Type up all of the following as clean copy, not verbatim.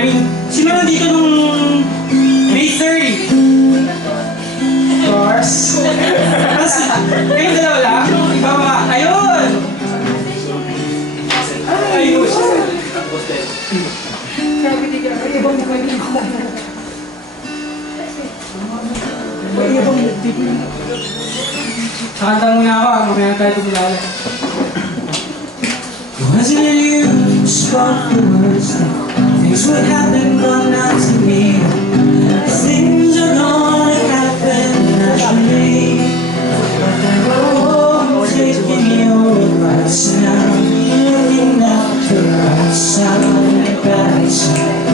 I mean, sino nandito nung May 30? Of course. Tapos, kayong dalawa lang? Iba mga, ayun! Ayun! Grabe di ka, ay ibang mukha din ako. Ay ibang nagtip na. Kakanta muna ako, mamaya tayo tumulala. Wasn't it you who spoke the words that things would happen but not to me? Things are gonna happen naturally. Oh, I'm taking your advice and I'm looking out the right side and bad side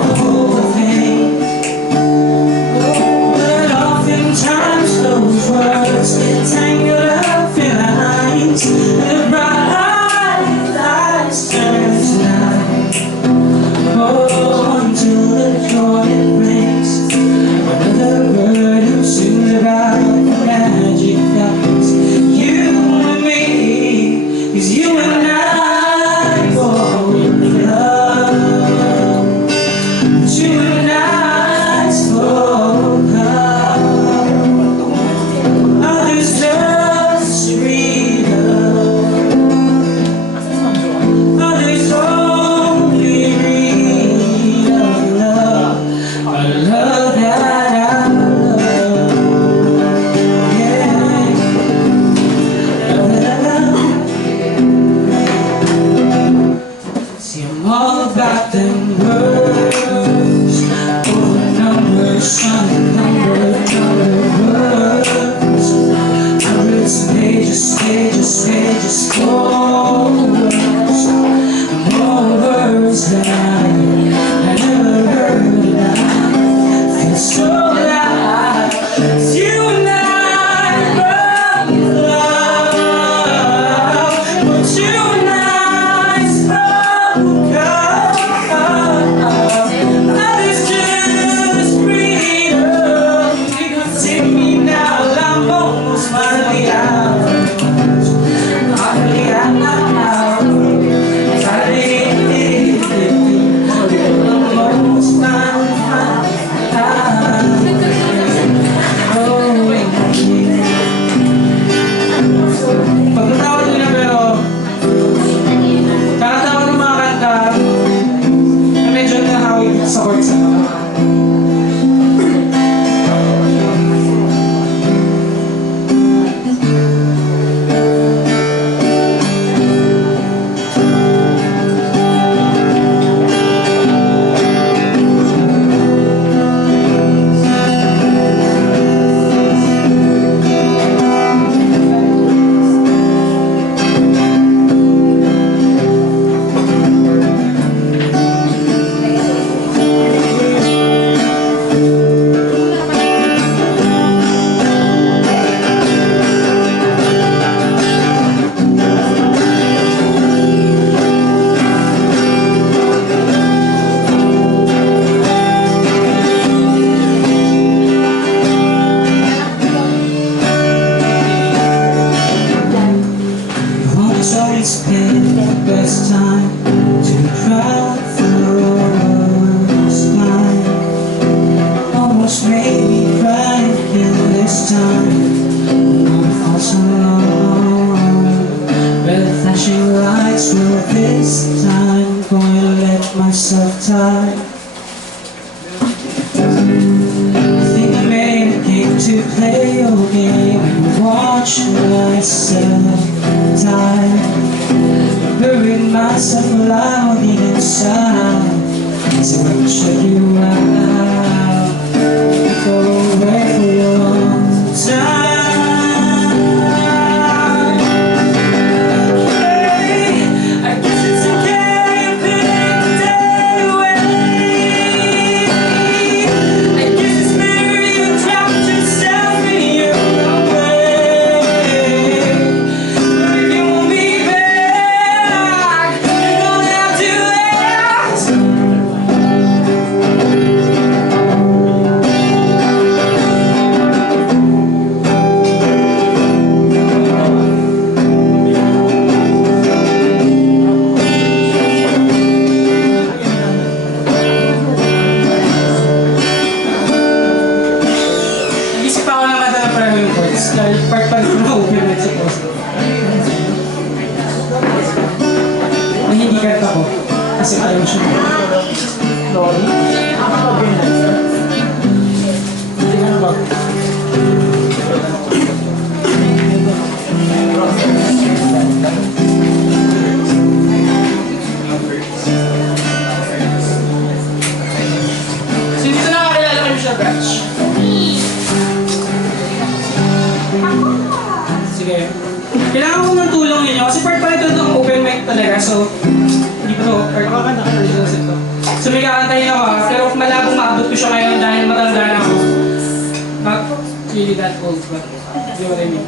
of all things. But oftentimes those words get tangled up in lines. The bright turns night. Oh, until the joy it brings. Another word who soon about the magic that is you and me. 'Cause you and I fall in love. You and I spoke up. Others just read up. Others only read of love. A love that I love. Yeah. Love that I love. See, I'm all about them words. Oh, the numbers, unnumbered words. Hundreds of pages full words. More words than I never heard. I feel so alive. 'Cause you and I broke love. But you and I spoke up. Others just breathe up. You can see me now, I'm almost finally out. Finally out. Pagkatawa nyo na pero kakatawa ng mga kanta na medyo nahawig sa chords. It's been the best time to cry first time. Almost made me cry again this time. I'm for so long. Red flashing lights, well this time going to let myself die. I think I made a game to play your game and watch myself die. Buried myself alive on the inside. So I can shut you out. Go away for a long time. Hey, I guess it's okay to pick the day away. I guess it's better you dropped yourself in your own way. But if you want me back, you're gonna have to ask. songs dahil part pa rin na open mic sa post. Na hindi kanta ko. Kasi ayaw siya. Sorry. Hindi ka na ba? So dito nakakilala kayo siya, Batch. Sige. Kailangan ko ng tulong ninyo kasi part pa ito ng open mic talaga. So, hindi ko ito. So may kakantahin ako ha. Pero malabong maabot ko siya ngayon dahil matanda na ako. Not really that old, but you know what I mean.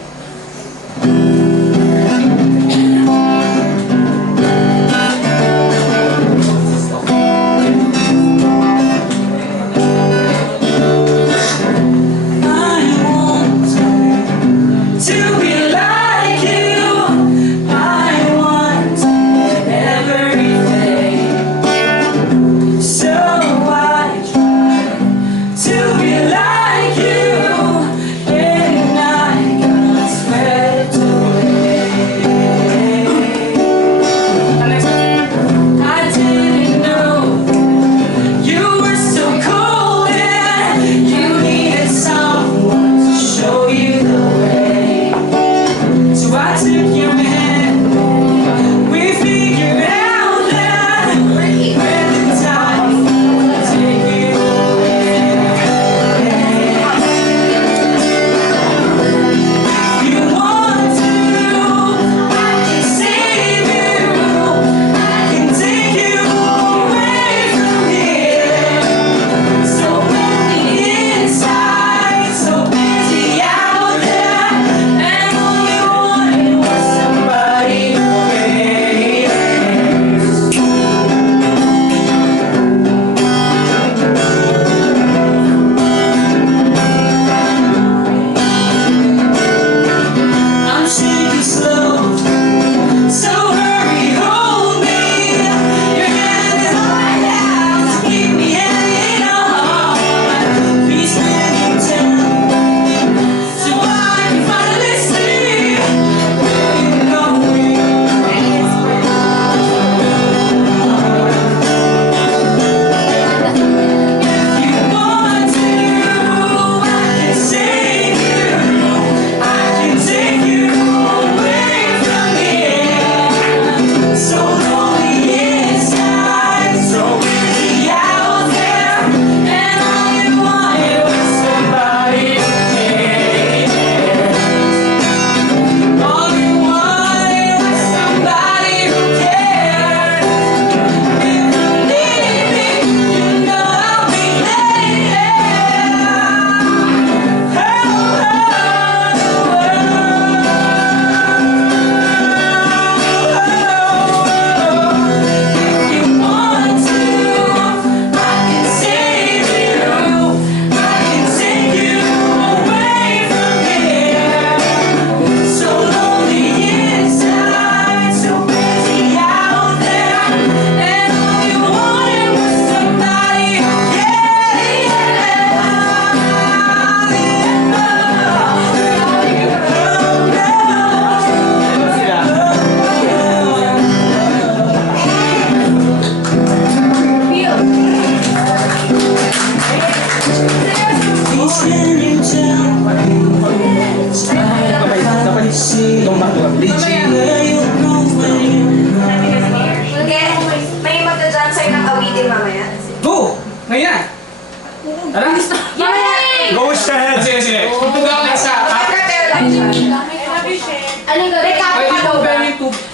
Anong gawin?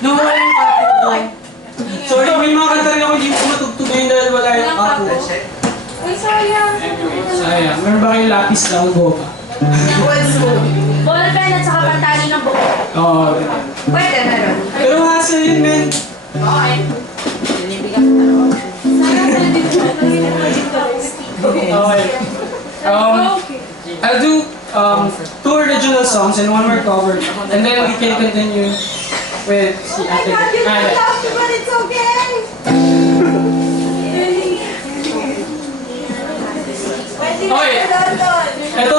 No, walang kapo. Sorry, may mga kanta rin ako hindi ko matugtog ngayon dahil wala yung kapo. Ay, sayang. Sayang. Meron ba kayong lapis lang goma? Ball pen at saka pantali ng buko. Oo. Pwede, meron. Pero hassle yun, men. Okay. Okay. I'll do 2 original songs and 1 more cover, and then we can continue with the But it's okay. Okay. Ito,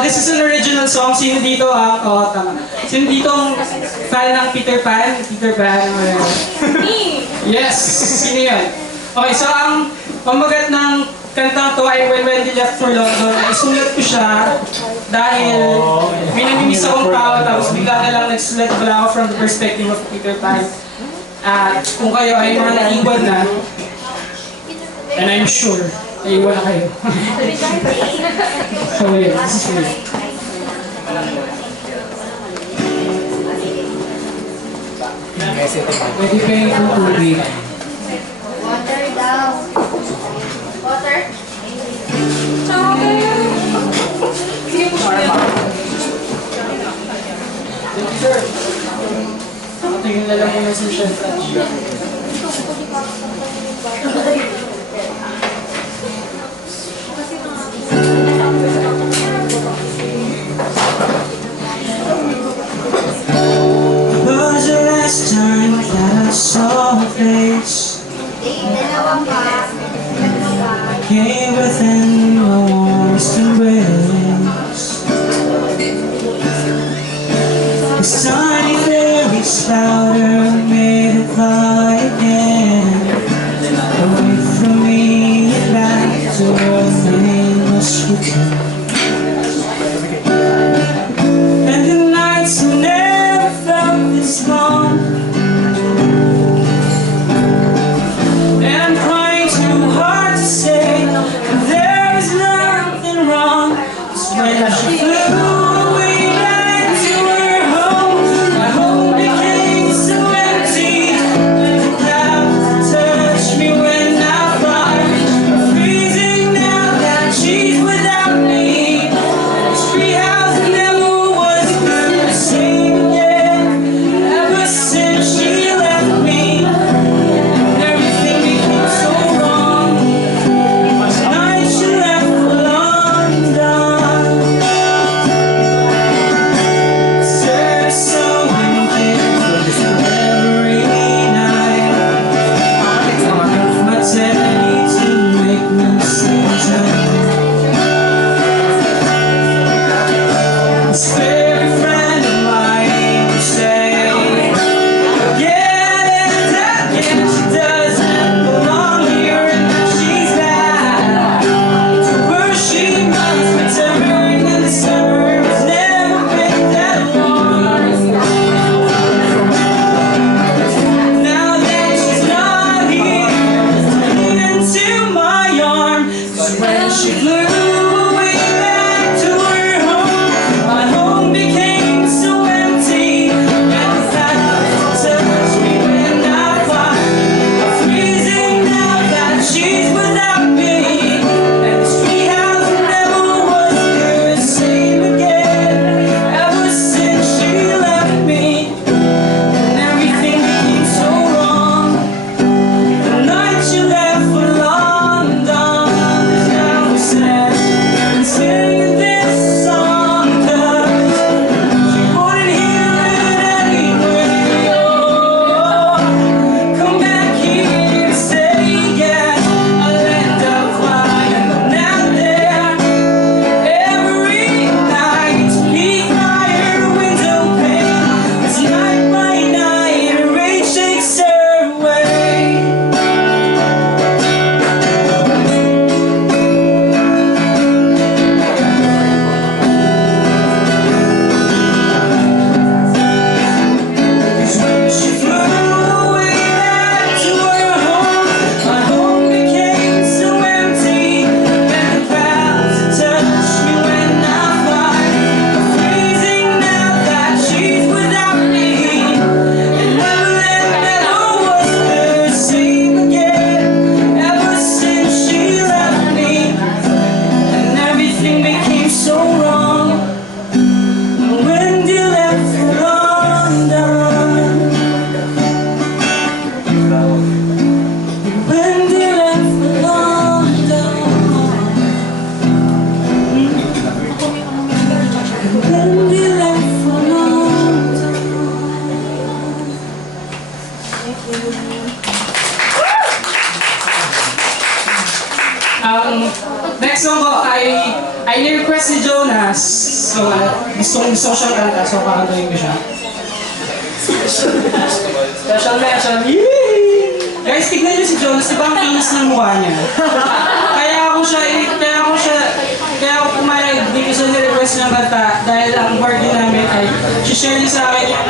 this is an original original song. Sino dito tama. Sino dito ang fan ng Peter Pan? Peter Pan. Me! Yes! Sino yun? Okay, so ang pamagat ng kantang to ay When Wendy Left for London. Isulat ko siya dahil may namimiss akong tao tapos bigla na lang nagsulat pala ako from the perspective of Peter Pan. At kung kayo ay mga naiwan na, and I'm sure, naiwan na kayo. So yun, this is for you. Pwede kayo itong tubig. Water daw. Water? Chocolate! Sige po siya. Sir, tingin na lang muna sa chef. Was the last time that I saw her face? Came within my warmest embrace. This tiny fairy spouter made a fire. class. So, gusto ko siyang kanta, so kakantahin ko siya. Special mention. Yee! Guys, tignan niyo si Jonas, di ba ang kinis ng mukha niya? Kaya ako pumayag, hindi ko siya nirequest ng kanta dahil ang party namin ay share niya sa akin yung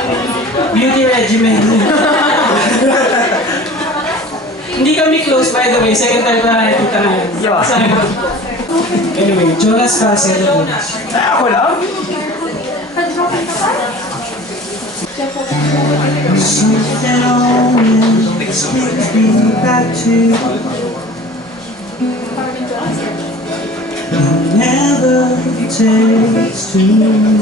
beauty regimen. Hindi kami close, by the way. Second time na nakikita na yun. Anyway, Jonas Salcedo. Ako lang? Something always brings me back to it never takes too long.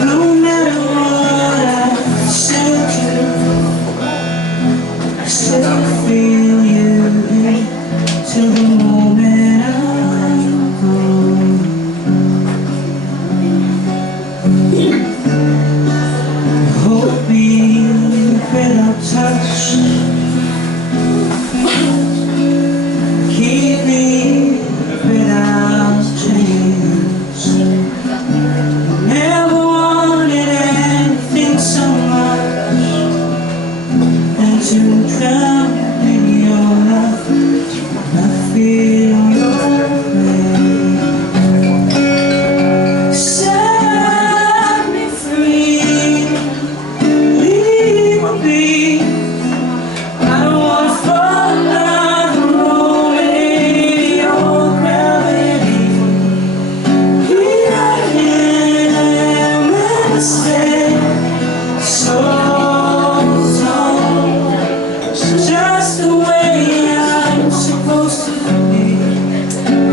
No matter what I say to you, I still feel you till the moment I'm gone. Hold me without touch, keep me without change. Never wanted anything so much than to drown in your love. I feel your pain. Set me free, leave me be. I don't wanna fall another moment in your gravity. Here I am and I stay so tall, just the way I'm supposed to be.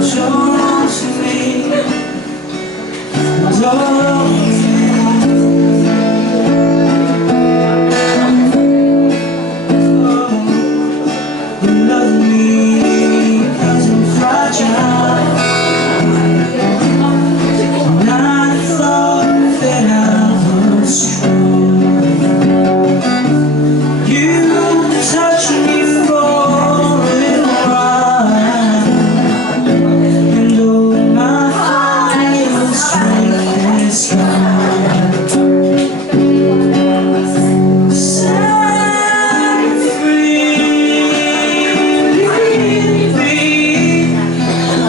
Drawn to me, drawn to me. You love me 'cause I'm fragile, and I thought that I was strong. You touch me for a little while, and though my final strength is gone, set me free, leave me.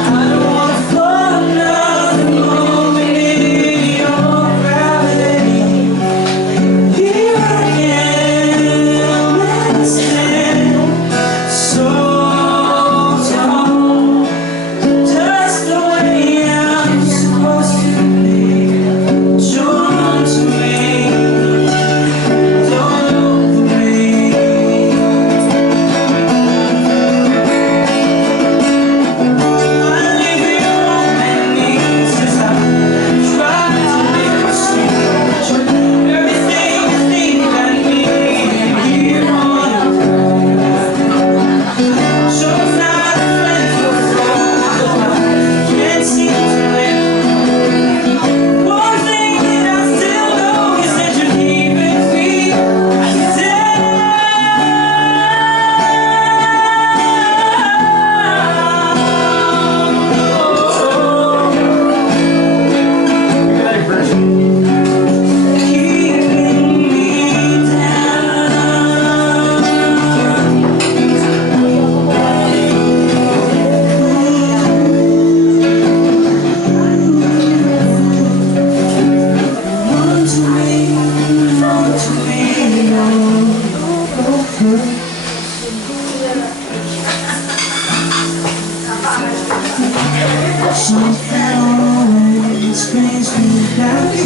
I don't wanna fall another moment in your gravity. Here I am and I stand so tall, just the way I'm supposed to be. Drawn to me, don't over me. I leave you on my knees as I try to make you see everything you think I need. Here on so it's not a friend to fold, I can't seem to let. One thing that I still know is that you're keeping me something always brings me back to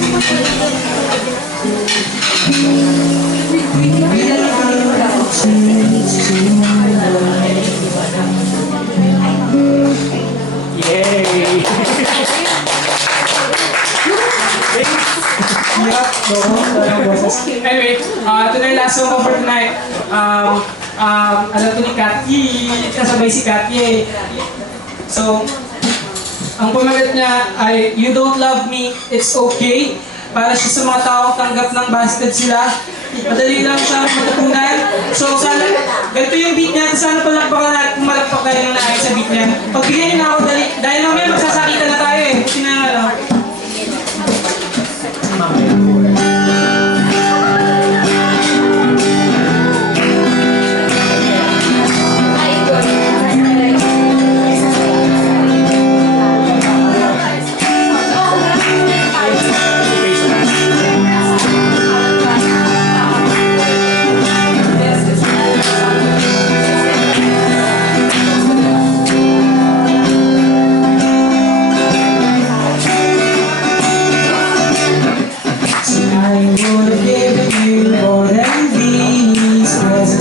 Yay! Anyway, ito na yung last song for tonight. Alam ko ni Kathy, kasabay si Kathy. So, ang pumagat niya ay You Don't Love Me, It's Okay. Para siya sa mga taong tanggap ng busted sila. Madali lang siya matutunan. So, sana, ganito yung beat niya. Sana palakpakan natin kung malakpak tayo ng naayos sa beat niya. Pagbigyan niyo na ako dali. Dahil mamaya magsasakitan na tayo eh. Buti na ano.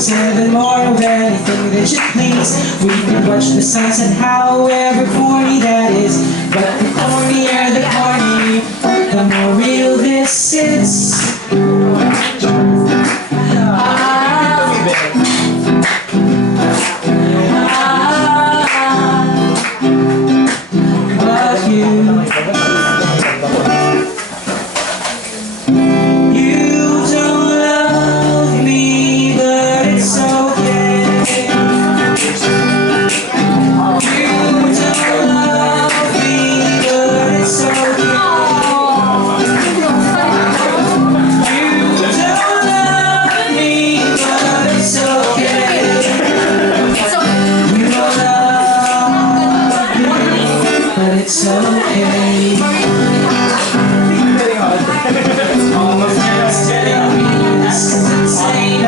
Seven more of anything that you please. We can watch the sunset, however corny that is. But the cornier the corny, the more real this is. But you don't love me, but it's okay. You don't love me, but it's okay. You don't love me, but it's okay. You don't love me, but it's okay. Almost just telling me this is insane.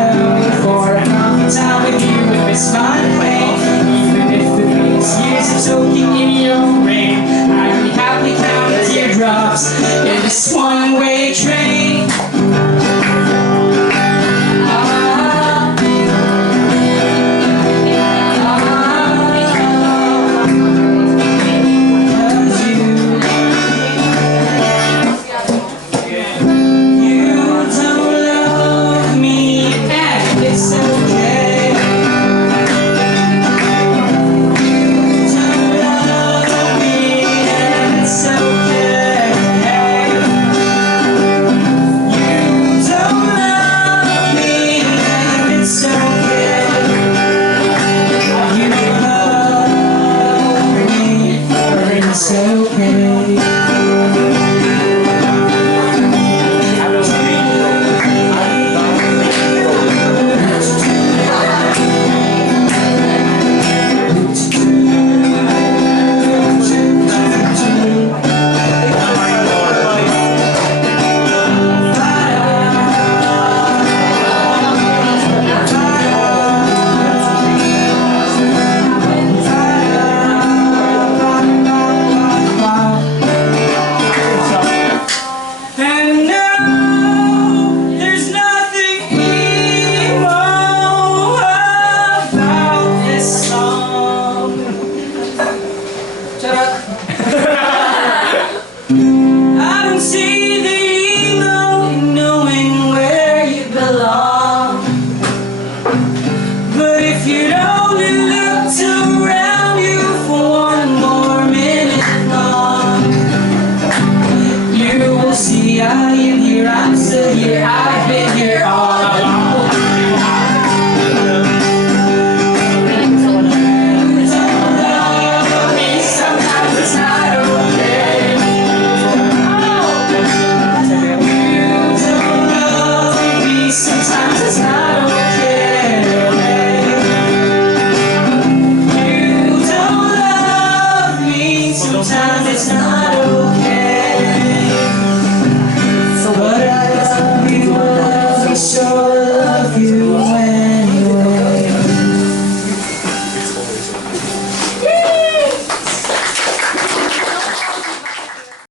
For a long time with you, if it's my way, even if it means years of soaking in your rain, I would happily count the teardrops in this one-way train. I don't see the evil in knowing where you belong. But if you'd only looked around you for one more minute long, you will see I am here, I'm still here, I've been here all along.